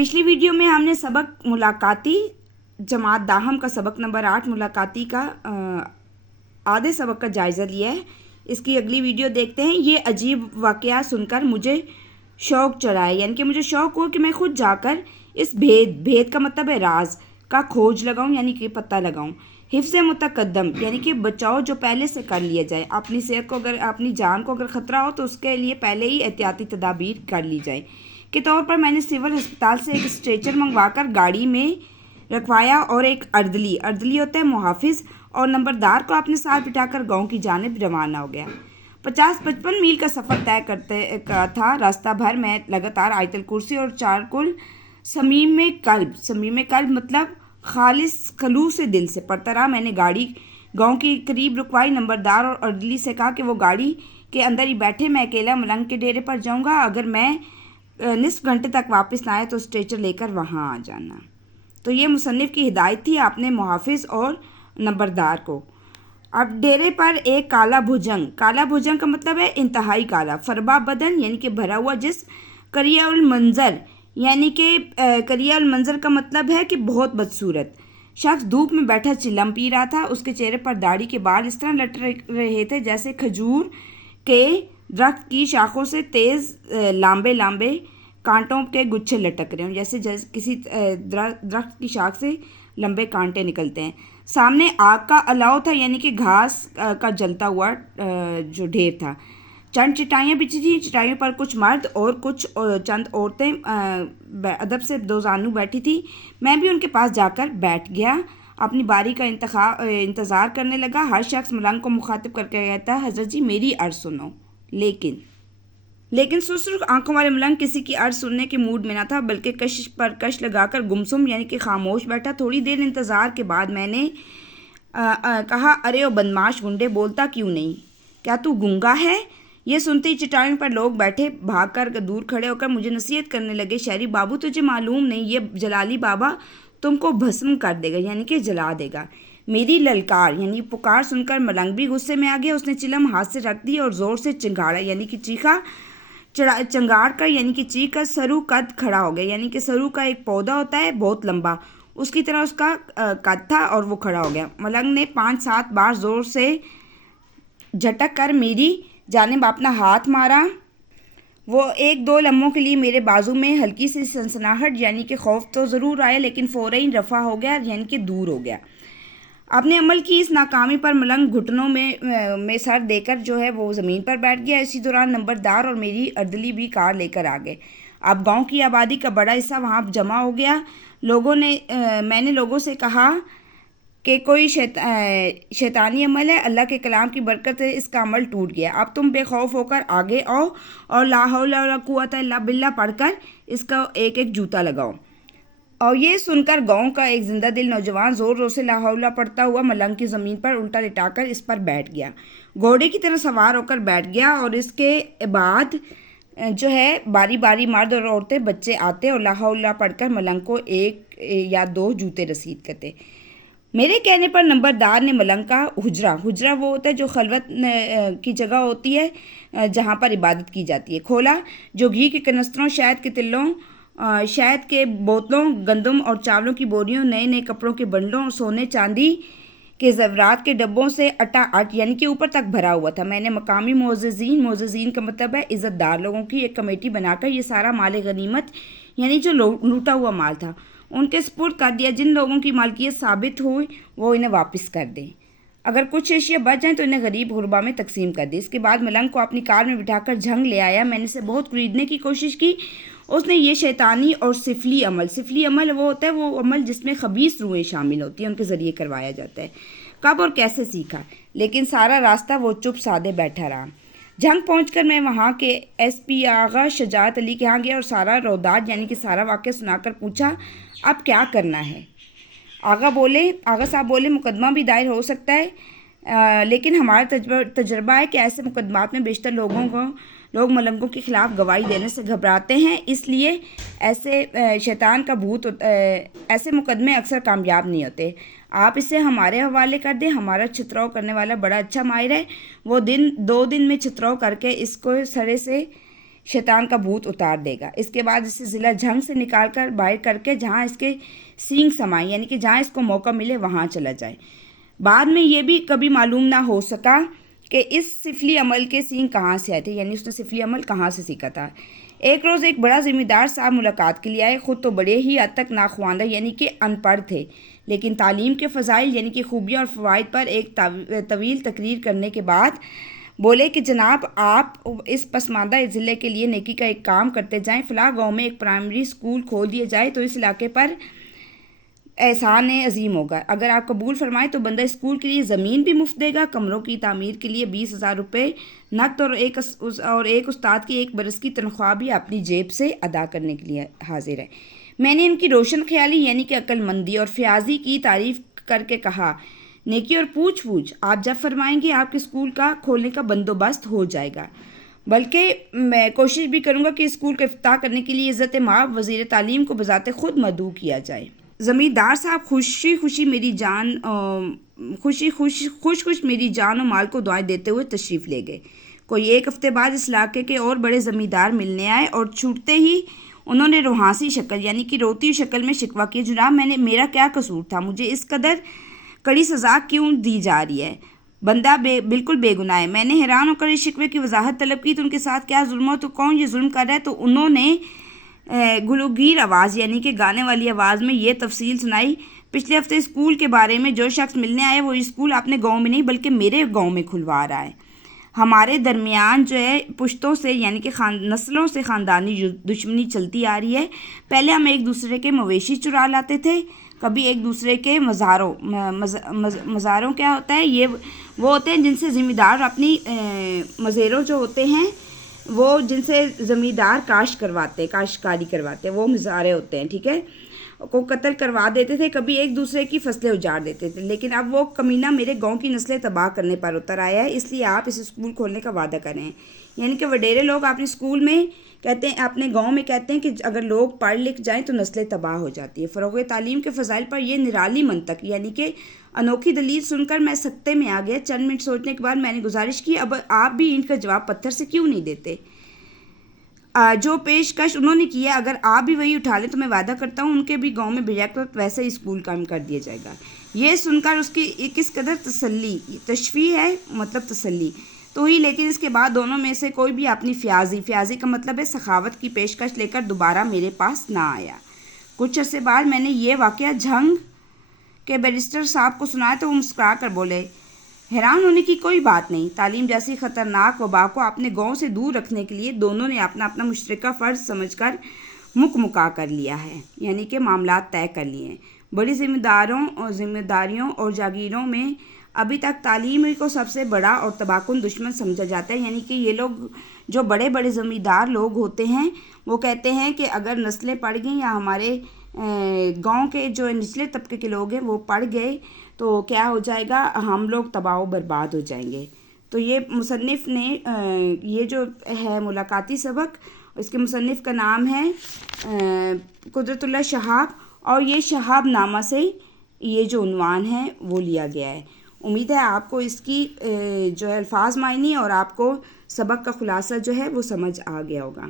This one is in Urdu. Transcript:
پچھلی ویڈیو میں ہم نے سبق ملاقاتی جماعت داہم کا سبق نمبر 8 ملاقاتی کا آدھے سبق کا جائزہ لیا ہے۔ اس کی اگلی ویڈیو دیکھتے ہیں۔ یہ عجیب واقعہ سن کر مجھے شوق چڑھا ہے، یعنی کہ مجھے شوق ہوا کہ میں خود جا کر اس بھید کا مطلب ہے راز کا کھوج لگاؤں، یعنی کہ پتہ لگاؤں۔ حفظ متقدم یعنی کہ بچاؤ جو پہلے سے کر لیا جائے۔ اپنی صحت کو اپنی جان کو اگر خطرہ ہو تو اس کے لیے پہلے ہی احتیاطی تدابیر کر لی جائے کے طور پر میں نے سول ہسپتال سے ایک اسٹریچر منگوا کر گاڑی میں رکھوایا اور ایک اردلی ہوتا ہے محافظ اور نمبردار کو اپنے ساتھ بٹھا کر گاؤں کی جانب روانہ ہو گیا۔ 50-55 میل کا سفر طے کرتے تھا۔ راستہ بھر میں لگاتار آیت الکرسی اور چارکل صمیم قلب مطلب خالص خلوص دل سے پڑھتا رہا۔ میں نے گاڑی گاؤں کے قریب رکوائی۔ نمبردار اور اردلی سے کہا کہ وہ گاڑی کے اندر ہی بیٹھے، میں اکیلا ملنگ کے ڈیرے پر جاؤں گا، اگر میں نصف گھنٹے تک واپس نہ آئے تو اسٹریچر لے کر وہاں آ جانا۔ تو یہ مصنف کی ہدایت تھی آپ نے محافظ اور نمبردار کو۔ اب ڈیرے پر ایک کالا بھجنگ کا مطلب ہے انتہائی کالا، فربا بدن یعنی کہ بھرا ہوا جسم، کریہ المنظر یعنی کہ کریہ المنظر کا مطلب ہے کہ بہت بدصورت شخص دھوپ میں بیٹھا چلم پی رہا تھا۔ اس کے چہرے پر داڑھی کے بال اس طرح لٹک رہے تھے جیسے کھجور کے درخت کی شاخوں سے تیز لامبے کانٹوں کے گچھے لٹک رہے ہوں، جیسے کسی درخت کی شاخ سے لمبے کانٹے نکلتے ہیں۔ سامنے آگ کا الاؤ تھا، یعنی کہ گھاس کا جلتا ہوا جو ڈھیر تھا۔ چند چٹائیاں بچھی تھیں، چٹائیوں پر کچھ مرد اور کچھ چند عورتیں ادب سے دو زانو بیٹھی تھیں۔ میں بھی ان کے پاس جا کر بیٹھ گیا، اپنی باری کا انتظار کرنے لگا۔ ہر شخص ملنگ کو مخاطب کر کے کہتا ہے، حضرت جی میری عرض سنو۔ لیکن سرخ آنکھوں والے ملنگ کسی کی عرض سننے کے موڈ میں نہ تھا، بلکہ کش پر کش لگا کر گمسم یعنی کہ خاموش بیٹھا۔ تھوڑی دیر انتظار کے بعد میں نے کہا، ارے او بدمعاش گنڈے، بولتا کیوں نہیں؟ کیا تو گونگا ہے؟ یہ سنتے ہی چٹائیوں پر لوگ بیٹھے بھاگ کر دور کھڑے ہو کر مجھے نصیحت کرنے لگے، شہری بابو تجھے معلوم نہیں، یہ جلالی بابا تم کو بھسم کر دے گا، یعنی کہ جلا دے گا۔ میری للکار یعنی پکار سن کر ملنگ بھی غصے میں آ گیا۔ اس نے چلم ہاتھ سے رکھ دی اور زور سے چنگاڑا یعنی کہ چیخا، چنگاڑ کر یعنی کہ چیخ کر سرو قد کھڑا ہو گیا، یعنی کہ سرو کا ایک پودا ہوتا ہے بہت لمبا، اس کی طرح اس کا قد تھا اور وہ کھڑا ہو گیا۔ ملنگ نے 5-7 بار زور سے جھٹک کر میری جانب اپنا ہاتھ مارا۔ وہ 1-2 لمحوں کے لیے میرے بازو میں ہلکی سی سنسناہٹ یعنی کہ خوف تو ضرور آیا، لیکن فوراً رفع ہو گیا، یعنی کہ دور ہو گیا۔ اپنے عمل کی اس ناکامی پر ملنگ گھٹنوں میں سر دے کر جو ہے وہ زمین پر بیٹھ گیا۔ اسی دوران نمبردار اور میری اردلی بھی کار لے کر آ گئے۔ اب گاؤں کی آبادی کا بڑا حصہ وہاں جمع ہو گیا۔ میں نے لوگوں سے کہا کہ کوئی شیطانی عمل ہے، اللہ کے کلام کی برکت سے اس کا عمل ٹوٹ گیا۔ اب تم بے خوف ہو کر آگے آؤ اور لا حول ولا قوت الا باللہ پڑھ کر اس کا ایک جوتا لگاؤ۔ اور یہ سن کر گاؤں کا ایک زندہ دل نوجوان زور سے لا حول پڑھتا ہوا ملنگ کی زمین پر الٹا لٹا کر اس پر بیٹھ گیا، گھوڑے کی طرح سوار ہو کر بیٹھ گیا، اور اس کے بعد جو ہے باری باری مرد اور عورتیں بچے آتے اور لا حول پڑھ کر ملنگ کو 1 یا 2 جوتے رسید کرتے۔ میرے کہنے پر نمبردار نے ملنگ کا حجرہ وہ ہوتا ہے جو خلوت کی جگہ ہوتی ہے جہاں پر عبادت کی جاتی ہے، کھولا، جو گھی کے کنستروں، شہد کے تلوں، شہد کے بوتلوں، گندم اور چاولوں کی بوریوں، نئے کپڑوں کے بنڈلوں اور سونے چاندی کے زیورات کے ڈبوں سے اٹا یعنی کہ اوپر تک بھرا ہوا تھا۔ میں نے مقامی معززین کا مطلب ہے عزت دار لوگوں کی ایک کمیٹی بنا کر یہ سارا مال غنیمت یعنی جو لوٹا ہوا مال تھا ان کے سپرد کر دیا۔ جن لوگوں کی مالکیت ثابت ہوئی وہ انہیں واپس کر دیں، اگر کچھ اشیاء بچ جائیں تو انہیں غریب غربا میں تقسیم کر دیں۔ اس کے بعد ملنگ کو اپنی کار میں بٹھا کر جھنگ لے آیا۔ میں نے اسے بہت خریدنے کی کوشش کی۔ اس نے یہ شیطانی اور سفلی عمل وہ ہوتا ہے وہ عمل جس میں خبیث روحیں شامل ہوتی ہیں، ان کے ذریعے کروایا جاتا ہے۔ کب اور کیسے سیکھا، لیکن سارا راستہ وہ چپ سادے بیٹھا رہا۔ جھنگ پہنچ کر میں وہاں کے ایس پی آغا شجاعت علی کے ہاں گیا اور سارا روداد یعنی کہ سارا واقعہ سنا کر پوچھا، اب کیا کرنا ہے؟ آغا صاحب بولے، مقدمہ بھی دائر ہو سکتا ہے، لیکن ہمارا تجربہ ہے کہ ایسے مقدمات میں بیشتر لوگ ملنگوں کے خلاف گواہی دینے سے گھبراتے ہیں، اس لیے ایسے شیطان کا بھوت ایسے مقدمے اکثر کامیاب نہیں ہوتے۔ آپ اسے ہمارے حوالے کر دیں، ہمارا چھتراؤ کرنے والا بڑا اچھا ماہر ہے، وہ 2 دن میں چھتراؤ کر کے اس کو سرے سے شیطان کا بھوت اتار دے گا۔ اس کے بعد اسے ضلع جھنگ سے نکال کر باہر کر کے جہاں اس کے سینگ سمائیں، یعنی کہ جہاں اس کو موقع ملے وہاں چلا جائے۔ بعد میں یہ بھی کبھی معلوم نہ ہو سکا کہ اس سفلی عمل کے سینگ کہاں سے آئے تھے، یعنی اس نے سفلی عمل کہاں سے سیکھا تھا۔ ایک روز ایک بڑا ذمہ دار صاحب ملاقات کے لیے آئے، خود تو بڑے ہی حد تک ناخواندہ یعنی کہ ان پڑھ تھے، لیکن تعلیم کے فضائل یعنی کہ خوبیاں اور فوائد پر ایک طویل تقریر کرنے کے بعد بولے کہ جناب آپ اس پسماندہ ضلع کے لیے نیکی کا ایک کام کرتے جائیں، فلاں گاؤں میں ایک پرائمری اسکول کھول دیا جائے تو اس علاقے پر احسان عظیم ہوگا۔ اگر آپ قبول فرمائیں تو بندہ اسکول کے لیے زمین بھی مفت دے گا، کمروں کی تعمیر کے لیے 20,000 روپے نقد اور ایک استاد کی 1 برس کی تنخواہ بھی اپنی جیب سے ادا کرنے کے لیے حاضر ہے۔ میں نے ان کی روشن خیالی یعنی کہ عقل مندی اور فیاضی کی تعریف کر کے کہا، نیکی اور پوچھ آپ جب فرمائیں گے آپ کے اسکول کا کھولنے کا بندوبست ہو جائے گا، بلکہ میں کوشش بھی کروں گا کہ اسکول کا افتتاح کرنے کے لیے عزت مآب وزیر تعلیم کو بذات خود مدعو کیا جائے۔ زمیندار صاحب خوش میری جان و مال کو دعائیں دیتے ہوئے تشریف لے گئے۔ کوئی 1 ہفتے بعد اس علاقے کے اور بڑے زمیندار ملنے آئے اور چھوٹتے ہی انہوں نے روحانسی شکل یعنی کہ روتی شکل میں شکوہ کیا، جناب میرا کیا قصور تھا، مجھے اس قدر کڑی سزا کیوں دی جا رہی ہے، بندہ بالکل بے گناہ ہے۔ میں نے حیران ہو کر اس شکوے کی وضاحت طلب کی تو ان کے ساتھ کیا ظلم ہو، تو کون یہ ظلم کر رہا ہے، تو انہوں نے گلوگیر آواز یعنی کہ گانے والی آواز میں یہ تفصیل سنائی، پچھلے ہفتے اسکول کے بارے میں جو شخص ملنے آیا وہ اسکول اپنے گاؤں میں نہیں بلکہ میرے گاؤں میں کھلوا رہا ہے۔ ہمارے درمیان جو ہے پشتوں سے یعنی کہ نسلوں سے خاندانی دشمنی چلتی آ رہی ہے۔ پہلے ہم ایک دوسرے کے مویشی چرا لاتے تھے، کبھی ایک دوسرے کے مزاروں کیا ہوتا ہے، یہ وہ ہوتے ہیں جن سے ذمہ دار اپنی مزاروں جو ہوتے ہیں وہ جن سے زمیندار کاشتکاری کرواتے ہیں وہ مزارے ہوتے ہیں، ٹھیک ہے، کو قتل کروا دیتے تھے، کبھی ایک دوسرے کی فصلیں اجاڑ دیتے تھے، لیکن اب وہ کمینہ میرے گاؤں کی نسلیں تباہ کرنے پر اتر آیا ہے، اس لیے آپ اس اسکول کھولنے کا وعدہ کریں۔ یعنی کہ وڈیرے لوگ اپنے اسکول میں کہتے ہیں، اپنے گاؤں میں کہتے ہیں کہ اگر لوگ پڑھ لکھ جائیں تو نسلیں تباہ ہو جاتی ہے۔ فروغ تعلیم کے فضائل پر یہ نرالی منطق یعنی کہ انوکھی دلیل سن کر میں سکتے میں آ گیا۔ چند منٹ سوچنے کے بعد میں نے گزارش کی، اب آپ بھی ان کا جواب پتھر سے کیوں نہیں دیتے؟ جو پیشکش انہوں نے کی ہے اگر آپ بھی وہی اٹھا لیں تو میں وعدہ کرتا ہوں ان کے بھی گاؤں میں بجائے وقت ویسے ہی اسکول قائم کر دیا جائے گا۔ یہ سن کر اس کی کس قدر تشفیع ہے، مطلب تسلی تو ہی، لیکن اس کے بعد دونوں میں سے کوئی بھی اپنی فیاضی کا مطلب ہے سخاوت کی پیشکش لے کر دوبارہ میرے پاس نہ آیا۔ کچھ عرصے بعد میں نے یہ واقعہ جھنگ کے بیرسٹر صاحب کو سنایا تو وہ مسکرا کر بولے، حیران ہونے کی کوئی بات نہیں، تعلیم جیسی خطرناک وبا کو اپنے گاؤں سے دور رکھنے کے لیے دونوں نے اپنا مشترکہ فرض سمجھ کر مکا کر لیا ہے، یعنی کہ معاملات طے کر لیے ہیں۔ بڑی ذمہ داریوں اور جاگیروں میں ابھی تک تعلیم کو سب سے بڑا اور تباکن دشمن سمجھا جاتا ہے، یعنی کہ یہ لوگ جو بڑے زمیندار لوگ ہوتے ہیں وہ کہتے ہیں کہ اگر نسلیں پڑھ گئیں یا ہمارے گاؤں کے جو نچلے طبقے کے لوگ ہیں وہ پڑھ گئے تو کیا ہو جائے گا، ہم لوگ تباہ و برباد ہو جائیں گے۔ تو یہ مصنف نے یہ جو ہے ملاقاتی سبق، اس کے مصنف کا نام ہے قدرت اللہ شہاب، اور یہ شہاب نامہ سے یہ جو عنوان ہے وہ لیا گیا ہے۔ امید ہے آپ کو اس کی جو ہے الفاظ معنی اور آپ کو سبق کا خلاصہ جو ہے وہ سمجھ آ گیا ہوگا۔